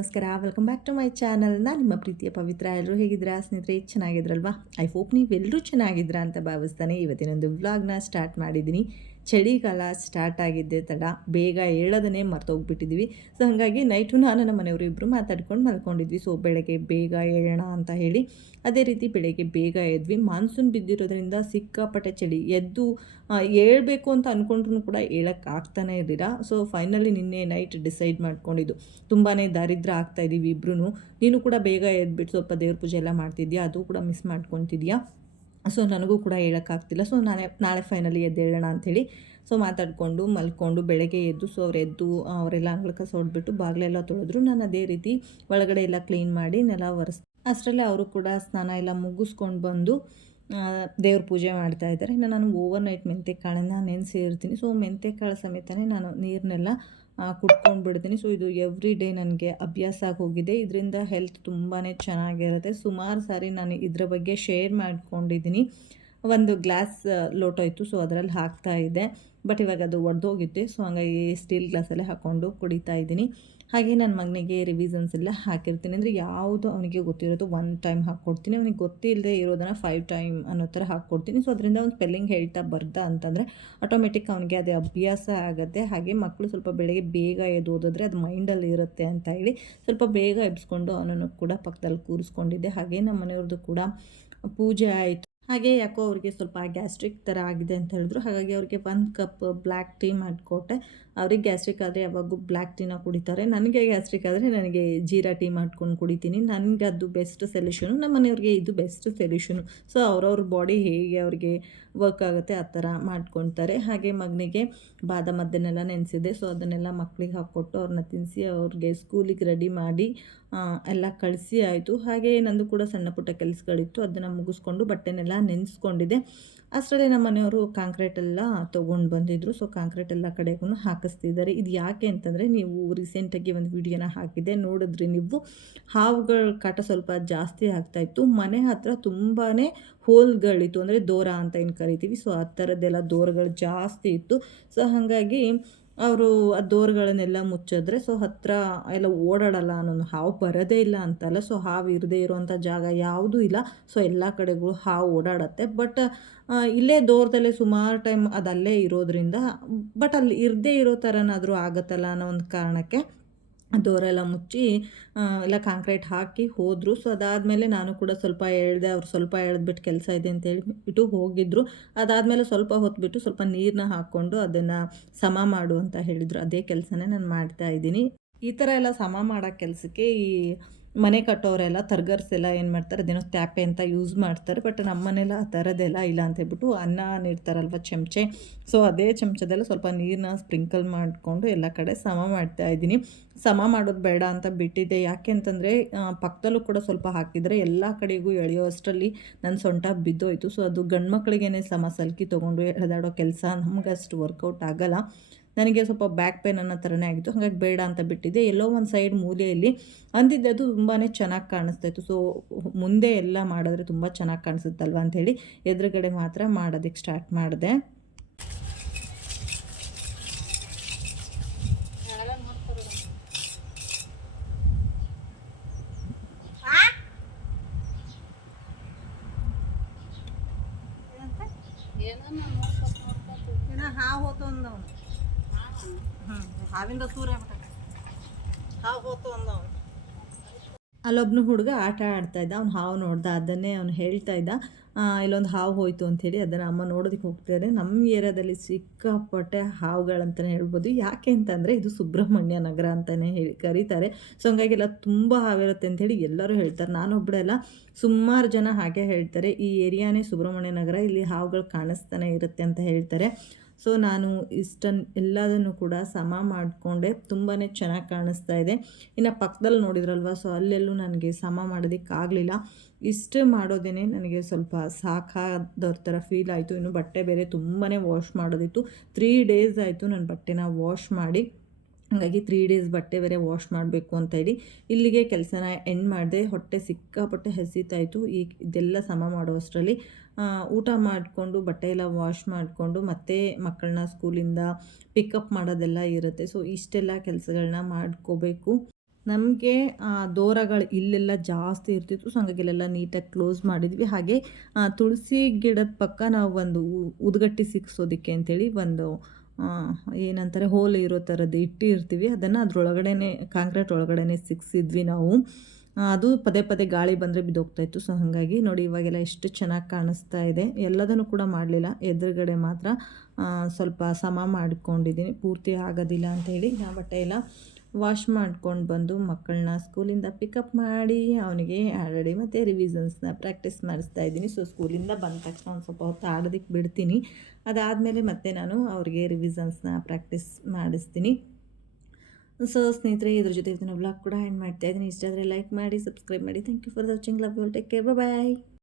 ನಮಸ್ಕಾರ. Welcome back to my channel. ನಾನು ನಿಮ್ಮ ಪ್ರೀತಿಯ ಪವಿತ್ರ. ಎಲ್ಲರೂ ಹೇಗಿದ್ದೀರಾ ಸ್ನೇಹಿತರೆ? ಚೆನ್ನಾಗಿದ್ರಲ್ವಾ? ಐ ಹೋಪ್ ನೀವೆಲ್ಲರೂ ಚೆನ್ನಾಗಿದ್ದೀರಾ ಅಂತ ಭಾವಿಸ್ತಾನೆ ಇವತ್ತಿನೊಂದು ವ್ಲಾಗ್ನ ಸ್ಟಾರ್ಟ್ ಮಾಡಿದ್ದೀನಿ. ಚಳಿಗಾಲ ಸ್ಟಾರ್ಟ್ ಆಗಿದ್ದೆ ತಡ, ಬೇಗ ಹೇಳೋದನ್ನೇ ಮರ್ತೋಗ್ಬಿಟ್ಟಿದ್ವಿ. ಸೊ ಹಾಗಾಗಿ ನೈಟು ನಾನು ನಮ್ಮ ಮನೆಯವರು ಇಬ್ಬರು ಮಾತಾಡ್ಕೊಂಡು ಮಲ್ಕೊಂಡಿದ್ವಿ. ಸೊ ಬೆಳಗ್ಗೆ ಬೇಗ ಹೇಳೋಣ ಅಂತ ಹೇಳಿ ಅದೇ ರೀತಿ ಬೆಳಗ್ಗೆ ಬೇಗ ಎದ್ವಿ. ಮಾನ್ಸೂನ್ ಬಿದ್ದಿರೋದ್ರಿಂದ ಸಿಕ್ಕಾಪಟ್ಟೆ ಚಳಿ. ಎದ್ದು ಹೇಳ್ಬೇಕು ಅಂತ ಅಂದ್ಕೊಂಡ್ರೂ ಕೂಡ ಹೇಳೋಕ್ಕಾಗ್ತಾನೆ ಇರಲಿಲ್ಲ. ಸೊ ಫೈನಲಿ ನಿನ್ನೆ ನೈಟ್ ಡಿಸೈಡ್ ಮಾಡ್ಕೊಂಡಿದ್ದು, ತುಂಬಾ ದಾರಿದ್ರ ಆಗ್ತಾಯಿದ್ದೀವಿ ಇಬ್ಬರೂ. ನೀನು ಕೂಡ ಬೇಗ ಎದ್ಬಿಟ್ಟು ಸ್ವಲ್ಪ ದೇವ್ರ ಪೂಜೆ ಎಲ್ಲ ಮಾಡ್ತಿದ್ಯಾ, ಅದು ಕೂಡ ಮಿಸ್ ಮಾಡ್ಕೊತಿದ್ಯಾ. ಸೊ ನನಗೂ ಕೂಡ ಹೇಳೋಕ್ಕಾಗ್ತಿಲ್ಲ. ಸೊ ನಾಳೆ ಫೈನಲಿ ಎದ್ದೇಳೋಣ ಅಂಥೇಳಿ ಸೊ ಮಾತಾಡಿಕೊಂಡು ಮಲ್ಕೊಂಡು ಬೆಳಗ್ಗೆ ಎದ್ದು ಸೊ ಅವರೆಲ್ಲ ಅಂಗಳ ಕಸ ಹೊಡೆದ್ಬಿಟ್ಟು ಬಾಗಿಲೆಲ್ಲ ತೊಳೆದ್ರು. ನಾನು ಅದೇ ರೀತಿ ಒಳಗಡೆ ಎಲ್ಲ ಕ್ಲೀನ್ ಮಾಡಿ ನೆಲ ಒರೆಸ್ ಅಷ್ಟರಲ್ಲೇ ಅವರು ಕೂಡ ಸ್ನಾನ ಎಲ್ಲ ಮುಗಿಸ್ಕೊಂಡು ಬಂದು ದೇವ್ರ ಪೂಜೆ ಮಾಡ್ತಾಯಿದ್ದಾರೆ. ಇನ್ನು ನಾನು ಓವರ್ ನೈಟ್ ಮೆಂತೆಕಾಳನ್ನು ನೆನೆಸಿರ್ತೀನಿ. ಸೊ ಮೆಂತೆಕಾಳು ಸಮೇತನೇ ನಾನು ನೀರನ್ನೆಲ್ಲ ಕುಟ್ಕೊಂಡು ಬಿಡ್ತೀನಿ. ಸೊ ಇದು ಎವ್ರಿ ಡೇ ನನಗೆ ಅಭ್ಯಾಸ ಆಗೋಗಿದೆ. ಇದರಿಂದ ಹೆಲ್ತ್ ತುಂಬಾ ಚೆನ್ನಾಗಿರುತ್ತೆ. ಸುಮಾರು ಸಾರಿ ನಾನು ಇದರ ಬಗ್ಗೆ ಶೇರ್ ಮಾಡ್ಕೊಂಡಿದ್ದೀನಿ. ಒಂದು ಗ್ಲಾಸ್ ಲೋಟ ಇತ್ತು, ಸೊ ಅದರಲ್ಲಿ ಹಾಕ್ತಾಯಿದ್ದೆ. ಬಟ್ ಇವಾಗ ಅದು ಒಡೆದೋಗಿತ್ತು. ಸೊ ಹಾಗಾಗಿ ಸ್ಟೀಲ್ ಗ್ಲಾಸಲ್ಲೇ ಹಾಕ್ಕೊಂಡು ಕುಡಿತಾ ಇದ್ದೀನಿ. ಹಾಗೆ ನನ್ನ ಮಗನಿಗೆ ರಿವಿಸನ್ಸ್ ಎಲ್ಲ ಹಾಕಿರ್ತೀನಿ. ಅಂದರೆ ಯಾವುದು ಅವನಿಗೆ ಗೊತ್ತಿರೋದು 1 ಟೈಮ್ ಹಾಕ್ಕೊಡ್ತೀನಿ, ಅವನಿಗೆ ಗೊತ್ತಿಲ್ಲದೆ ಇರೋದನ್ನು 5 ಟೈಮ್ ಅನ್ನೋ ಥರ ಹಾಕ್ಕೊಡ್ತೀನಿ. ಸೊ ಅದರಿಂದ ಒಂದು ಸ್ಪೆಲ್ಲಿಂಗ್ ಹೇಳ್ತಾ ಬರ್ದ ಅಂತಂದರೆ ಆಟೋಮೆಟಿಕ್ ಅವನಿಗೆ ಅದೇ ಅಭ್ಯಾಸ ಆಗುತ್ತೆ. ಹಾಗೆ ಮಕ್ಕಳು ಸ್ವಲ್ಪ ಬೆಳಗ್ಗೆ ಬೇಗ ಎದ್ದು ಓದಿದ್ರೆ ಅದು ಮೈಂಡಲ್ಲಿ ಇರುತ್ತೆ ಅಂತ ಹೇಳಿ ಸ್ವಲ್ಪ ಬೇಗ ಎಬ್ಸ್ಕೊಂಡು ಅವನನ್ನು ಕೂಡ ಪಕ್ಕದಲ್ಲಿ ಕೂರಿಸ್ಕೊಂಡಿದ್ದೆ. ಹಾಗೆ ನಮ್ಮ ಮನೆಯವ್ರದ್ದು ಕೂಡ ಪೂಜೆ ಆಯಿತು. ಹಾಗೆ ಯಾಕೋ ಅವ್ರಿಗೆ ಸ್ವಲ್ಪ ಗ್ಯಾಸ್ಟ್ರಿಕ್ ಥರ ಆಗಿದೆ ಅಂತ ಹೇಳಿದ್ರು. ಹಾಗಾಗಿ ಅವ್ರಿಗೆ 1 ಕಪ್ ಬ್ಲ್ಯಾಕ್ ಟೀ ಮಾಡಿಕೊಟ್ಟೆ. ಅವ್ರಿಗೆ ಗ್ಯಾಸ್ಟ್ರಿಕ್ ಆದರೆ ಯಾವಾಗೂ ಬ್ಲ್ಯಾಕ್ ಟೀನ ಕುಡಿತಾರೆ. ನನಗೆ ಗ್ಯಾಸ್ಟ್ರಿಕ್ ಆದರೆ ನನಗೆ ಜೀರಾ ಟೀ ಮಾಡ್ಕೊಂಡು ಕುಡಿತೀನಿ. ನನಗೆ ಅದು ಬೆಸ್ಟ್ ಸೊಲ್ಯೂಷನು, ನಮ್ಮ ಮನೆಯವ್ರಿಗೆ ಇದು ಬೆಸ್ಟ್ ಸೊಲ್ಯೂಷನು. ಸೊ ಅವ್ರವ್ರ ಬಾಡಿ ಹೇಗೆ ಅವ್ರಿಗೆ ವರ್ಕ್ ಆಗುತ್ತೆ ಆ ಥರ ಮಾಡ್ಕೊತಾರೆ. ಹಾಗೆ ಮಗನಿಗೆ ಬಾದಾಮ್ ಅದನ್ನೆಲ್ಲ ನೆನೆಸಿದ್ದೆ. ಸೊ ಅದನ್ನೆಲ್ಲ ಮಕ್ಕಳಿಗೆ ಹಾಕ್ಕೊಟ್ಟು ಅವ್ರನ್ನ ತಿನ್ನಿಸಿ ಅವ್ರಿಗೆ ಸ್ಕೂಲಿಗೆ ರೆಡಿ ಮಾಡಿ ಎಲ್ಲ ಕಳಿಸಿ ಆಯಿತು. ಹಾಗೆ ನಂದು ಕೂಡ ಸಣ್ಣ ಪುಟ್ಟ ಕೆಲಸಗಳಿತ್ತು, ಅದನ್ನು ಮುಗಿಸ್ಕೊಂಡು ಬಟ್ಟೆನೆಲ್ಲ ನೆನೆಸ್ಕೊಂಡಿದ್ದೆ. ಅಷ್ಟರಲ್ಲೇ ನಮ್ಮ ಮನೆಯವರು ಕಾಂಕ್ರೀಟೆಲ್ಲ ತೊಗೊಂಡು ಬಂದಿದ್ದರು. ಸೊ ಕಾಂಕ್ರೀಟ್ ಎಲ್ಲ ಕಡೆಗೂ ಹಾಕಿಸ್ತಿದ್ದಾರೆ. ಇದು ಯಾಕೆ ಅಂತಂದರೆ, ನೀವು ರೀಸೆಂಟಾಗಿ ಒಂದು ವಿಡಿಯೋನ ಹಾಕಿದ್ದೆ ನೋಡಿದ್ರಿ ನೀವು, ಹಾವುಗಳ ಕಾಟ ಸ್ವಲ್ಪ ಜಾಸ್ತಿ ಆಗ್ತಾಯಿತ್ತು. ಮನೆ ಹತ್ತಿರ ತುಂಬಾ ಹೋಲ್ಗಳಿತ್ತು, ಅಂದರೆ ದೋರ ಅಂತ ಏನು ಕರಿತೀವಿ. ಸೊ ಆ ಥರದ್ದೆಲ್ಲ ದೋರಗಳು ಜಾಸ್ತಿ ಇತ್ತು. ಸೊ ಹಾಗಾಗಿ ಅವರು ಆ ಡೋರ್ಗಳನ್ನೆಲ್ಲ ಮುಚ್ಚಿದ್ರೆ ಸೊ ಹತ್ತಿರ ಎಲ್ಲ ಓಡಾಡಲ್ಲ. ಅನ್ನೋದು ಹಾವು ಬರೋದೇ ಇಲ್ಲ ಅಂತಲ್ಲ, ಸೊ ಹಾವು ಇರದೇ ಇರುವಂಥ ಜಾಗ ಯಾವುದೂ ಇಲ್ಲ. ಸೊ ಎಲ್ಲ ಕಡೆಗಳು ಹಾವು ಓಡಾಡತ್ತೆ. ಬಟ್ ಇಲ್ಲೇ ದೂರದಲ್ಲೇ ಸುಮಾರು ಟೈಮ್ ಅದಲ್ಲೇ ಇರೋದ್ರಿಂದ, ಬಟ್ ಅಲ್ಲಿ ಇರದೇ ಇರೋ ಥರನಾದರೂ ಆಗುತ್ತಲ್ಲ ಅನ್ನೋ ಒಂದು ಕಾರಣಕ್ಕೆ ಡೋರೆಲ್ಲ ಮುಚ್ಚಿ ಎಲ್ಲ ಕಾಂಕ್ರೀಟ್ ಹಾಕಿ ಹೋದರು. ಸೊ ಅದಾದಮೇಲೆ ನಾನು ಕೂಡ ಸ್ವಲ್ಪ ಎಳೆದೆ. ಅವ್ರು ಸ್ವಲ್ಪ ಎಳೆದ್ಬಿಟ್ಟು ಕೆಲಸ ಇದೆ ಅಂತ ಹೇಳಿಬಿಟ್ಟು ಹೋಗಿದ್ದರು. ಅದಾದಮೇಲೆ ಸ್ವಲ್ಪ ಹೊತ್ತು ಸ್ವಲ್ಪ ನೀರನ್ನ ಹಾಕ್ಕೊಂಡು ಅದನ್ನು ಸಮ ಮಾಡು ಅಂತ ಹೇಳಿದರು. ಅದೇ ಕೆಲಸನೇ ನಾನು ಮಾಡ್ತಾಯಿದ್ದೀನಿ. ಈ ಥರ ಎಲ್ಲ ಸಮ ಮಾಡೋ ಕೆಲಸಕ್ಕೆ ಈ ಮನೆ ಕಟ್ಟೋರೆಲ್ಲ ತರ್ಗರ್ಸೆಲ್ಲ ಏನು ಮಾಡ್ತಾರೆ, ಅದೇನೋ ತ್ಯಾಪೆ ಅಂತ ಯೂಸ್ ಮಾಡ್ತಾರೆ. ಬಟ್ ನಮ್ಮ ಮನೇಲಿ ಆ ಥರದ್ದೆಲ್ಲ ಇಲ್ಲ ಅಂತ ಹೇಳ್ಬಿಟ್ಟು ಅನ್ನ ನೀಡ್ತಾರಲ್ವ ಚಮಚೆ, ಸೊ ಅದೇ ಚಮಚದೆಲ್ಲ ಸ್ವಲ್ಪ ನೀರನ್ನ ಸ್ಪ್ರಿಂಕಲ್ ಮಾಡಿಕೊಂಡು ಎಲ್ಲ ಕಡೆ ಸಮ ಮಾಡ್ತಾಯಿದ್ದೀನಿ. ಸಮ ಮಾಡೋದು ಬೇಡ ಅಂತ ಬಿಟ್ಟಿದ್ದೆ. ಯಾಕೆ ಅಂತಂದರೆ ಪಕ್ಕದಲ್ಲೂ ಕೂಡ ಸ್ವಲ್ಪ ಹಾಕಿದರೆ ಎಲ್ಲ ಕಡೆಗೂ ಎಳೆಯೋ ಅಷ್ಟರಲ್ಲಿ ನನ್ನ ಸೊಂಟ ಬಿದ್ದೋಯ್ತು. ಸೊ ಅದು ಗಂಡು ಮಕ್ಕಳಿಗೇನೆ ಸಲ್ಕಿ ತೊಗೊಂಡು ಎಳೆದಾಡೋ ಕೆಲಸ, ನಮಗಷ್ಟು ವರ್ಕೌಟ್ ಆಗೋಲ್ಲ. ನನಗೆ ಸ್ವಲ್ಪ ಬ್ಯಾಕ್ ಪೇನ್ ಅನ್ನೋ ಥರನೇ ಆಗಿತ್ತು. ಹಾಗಾಗಿ ಬೇಡ ಅಂತ ಬಿಟ್ಟಿದ್ದೆ. ಎಲ್ಲೋ ಒಂದು ಸೈಡ್ ಮೂಲೆಯಲ್ಲಿ ಅಂದಿದ್ದೆ, ಅದು ತುಂಬಾ ಚೆನ್ನಾಗಿ ಕಾಣಿಸ್ತಾಯಿತ್ತು. ಸೊ ಮುಂದೆ ಎಲ್ಲ ಮಾಡಿದ್ರೆ ತುಂಬ ಚೆನ್ನಾಗಿ ಕಾಣಿಸುತ್ತಲ್ವ ಅಂಥೇಳಿ ಎದುರುಗಡೆ ಮಾತ್ರ ಮಾಡೋದಕ್ಕೆ ಸ್ಟಾರ್ಟ್ ಮಾಡಿದೆ. ಹಾವು ಹೋತು ಅಂದವನು, ಹಾವಿಂದ ದೂರ ಹಾವು ಹೋತು ಅಂದವನು. ಅಲ್ಲೊಬ್ಬನು ಹುಡುಗ ಆಟ ಆಡ್ತಾಯಿದ್ದ. ಅವ್ನು ಹಾವು ನೋಡ್ದ, ಅದನ್ನೇ ಅವ್ನು ಹೇಳ್ತಾ ಇದ್ದ, ಇಲ್ಲೊಂದು ಹಾವು ಹೋಯ್ತು ಅಂಥೇಳಿ. ಅದನ್ನು ಅಮ್ಮ ನೋಡೋದಕ್ಕೆ ಹೋಗ್ತಾರೆ. ನಮ್ಮ ಏರಿಯಾದಲ್ಲಿ ಸಿಕ್ಕಾಪಟ್ಟೆ ಹಾವುಗಳಂತಲೇ ಹೇಳ್ಬೋದು. ಯಾಕೆ ಅಂತಂದರೆ ಇದು ಸುಬ್ರಹ್ಮಣ್ಯ ನಗರ ಅಂತಲೇ ಕರೀತಾರೆ. ಸೊ ಹಂಗಾಗೆಲ್ಲ ತುಂಬ ಹಾವಿರುತ್ತೆ ಅಂಥೇಳಿ ಎಲ್ಲರೂ ಹೇಳ್ತಾರೆ. ನಾನೊಬ್ಬಳೆಲ್ಲ ಸುಮಾರು ಜನ ಹಾಗೆ ಹೇಳ್ತಾರೆ. ಈ ಏರಿಯಾನೇ ಸುಬ್ರಹ್ಮಣ್ಯ ನಗರ, ಇಲ್ಲಿ ಹಾವುಗಳು ಕಾಣಿಸ್ತಾನೆ ಇರುತ್ತೆ ಅಂತ ಹೇಳ್ತಾರೆ. ಸೊ ನಾನು ಎಲ್ಲದನ್ನು ಕೂಡ ಸಮ ಮಾಡಿಕೊಂಡೆ. ತುಂಬಾ ಚೆನ್ನಾಗಿ ಕಾಣಿಸ್ತಾ ಇದೆ. ಇನ್ನು ಪಕ್ಕದಲ್ಲಿ ನೋಡಿದ್ರಲ್ವ, ಸೊ ಅಲ್ಲೆಲ್ಲೂ ನನಗೆ ಸಮ ಮಾಡೋದಕ್ಕಾಗಲಿಲ್ಲ. ಇಷ್ಟು ಮಾಡೋದೇ ನನಗೆ ಸ್ವಲ್ಪ ಸಾಕಾದವ್ರ ಥರ ಫೀಲ್ ಆಯಿತು. ಇನ್ನು ಬಟ್ಟೆ ಬೇರೆ ತುಂಬಾ ವಾಶ್ ಮಾಡೋದಿತ್ತು. 3 ಡೇಸ್ ಆಯಿತು ನಾನು ಬಟ್ಟೆನ ವಾಶ್ ಮಾಡಿ. ಹಾಗಾಗಿ 3 ಡೇಸ್ ಬಟ್ಟೆ ಬೇರೆ ವಾಶ್ ಮಾಡಬೇಕು ಅಂತ ಹೇಳಿ ಇಲ್ಲಿಗೆ ಕೆಲಸನ ಎಂಡ್ ಮಾಡಿದೆ. ಹೊಟ್ಟೆ ಸಿಕ್ಕಾಪಟ್ಟೆ ಹಸಿತಾಯಿತು. ಇದೆಲ್ಲ ಸಮ ಮಾಡುವಷ್ಟರಲ್ಲಿ ಊಟ ಮಾಡಿಕೊಂಡು ಬಟ್ಟೆ ಎಲ್ಲ ವಾಶ್ ಮಾಡಿಕೊಂಡು ಮತ್ತೆ ಮಕ್ಕಳನ್ನ ಸ್ಕೂಲಿಂದ ಪಿಕಪ್ ಮಾಡೋದೆಲ್ಲ ಇರುತ್ತೆ. ಸೊ ಇಷ್ಟೆಲ್ಲ ಕೆಲಸಗಳನ್ನ ಮಾಡ್ಕೋಬೇಕು. ನಮಗೆ ದೂರಗಳು ಇಲ್ಲೆಲ್ಲ ಜಾಸ್ತಿ ಇರ್ತಿತ್ತು. ಸೊ ಹಾಗಾಗಿ ಇಲ್ಲೆಲ್ಲ ನೀಟಾಗಿ ಕ್ಲೋಸ್ ಮಾಡಿದ್ವಿ. ಹಾಗೆ ತುಳಸಿ ಗಿಡದ ಪಕ್ಕ ನಾವು ಒಂದು ಊದುಗಟ್ಟಿ ಸಿಕ್ಸೋದಕ್ಕೆ ಅಂತೇಳಿ ಒಂದು ಏನಂತಾರೆ ಹೋಲ್ ಇರೋ ಥರದ್ದು ಇಟ್ಟಿರ್ತೀವಿ. ಅದನ್ನು ಅದರೊಳಗಡೆನೆ ಕಾಂಕ್ರೀಟ್ ಒಳಗಡೆನೆ ಸಿಕ್ಸಿದ್ವಿ ನಾವು. ಅದು ಪದೇ ಪದೇ ಗಾಳಿ ಬಂದರೆ ಬಿದ್ದೋಗ್ತಾಯಿತ್ತು. ಸೊ ಹಾಗಾಗಿ ನೋಡಿ ಇವಾಗೆಲ್ಲ ಎಷ್ಟು ಚೆನ್ನಾಗಿ ಕಾಣಿಸ್ತಾ ಇದೆ. ಎಲ್ಲದನ್ನು ಕೂಡ ಮಾಡಲಿಲ್ಲ, ಎದುರುಗಡೆ ಮಾತ್ರ ಸ್ವಲ್ಪ ಸಮ ಮಾಡ್ಕೊಂಡಿದ್ದೀನಿ, ಪೂರ್ತಿ ಆಗೋದಿಲ್ಲ ಅಂಥೇಳಿ. ನಾ ಬಟ್ಟೆ ಎಲ್ಲ ವಾಶ್ ಮಾಡ್ಕೊಂಡು ಬಂದು ಮಕ್ಕಳನ್ನ ಸ್ಕೂಲಿಂದ ಪಿಕಪ್ ಮಾಡಿ ಅವನಿಗೆ ಆಲ್ರೆಡಿ ಮತ್ತು ರಿವಿಷನ್ಸ್ನ ಪ್ರಾಕ್ಟೀಸ್ ಮಾಡಿಸ್ತಾ ಇದ್ದೀನಿ. ಸೊ ಸ್ಕೂಲಿಂದ ಬಂದ ತಕ್ಷಣ ಒಂದು ಸ್ವಲ್ಪ ಹೊತ್ತು ಆಡೋದಕ್ಕೆ ಬಿಡ್ತೀನಿ. ಅದಾದಮೇಲೆ ಮತ್ತೆ ನಾನು ಅವ್ರಿಗೆ ರಿವಿಷನ್ಸ್ನ ಪ್ರಾಕ್ಟೀಸ್ ಮಾಡಿಸ್ತೀನಿ. ಸೊ ಸ್ನೇಹಿತರೆ, ಇದ್ರ ಜೊತೆ ಇದನ್ನು ವ್ಲಾಗ್ ಕೂಡ ಎಂಡ್ ಮಾಡ್ತಾ ಇದ್ದೀನಿ. ಇಷ್ಟ ಆದರೆ ಲೈಕ್ ಮಾಡಿ, ಸಬ್ಸ್ಕ್ರೈಬ್ ಮಾಡಿ. Thank you for watching. Love you all. Take care. Bye.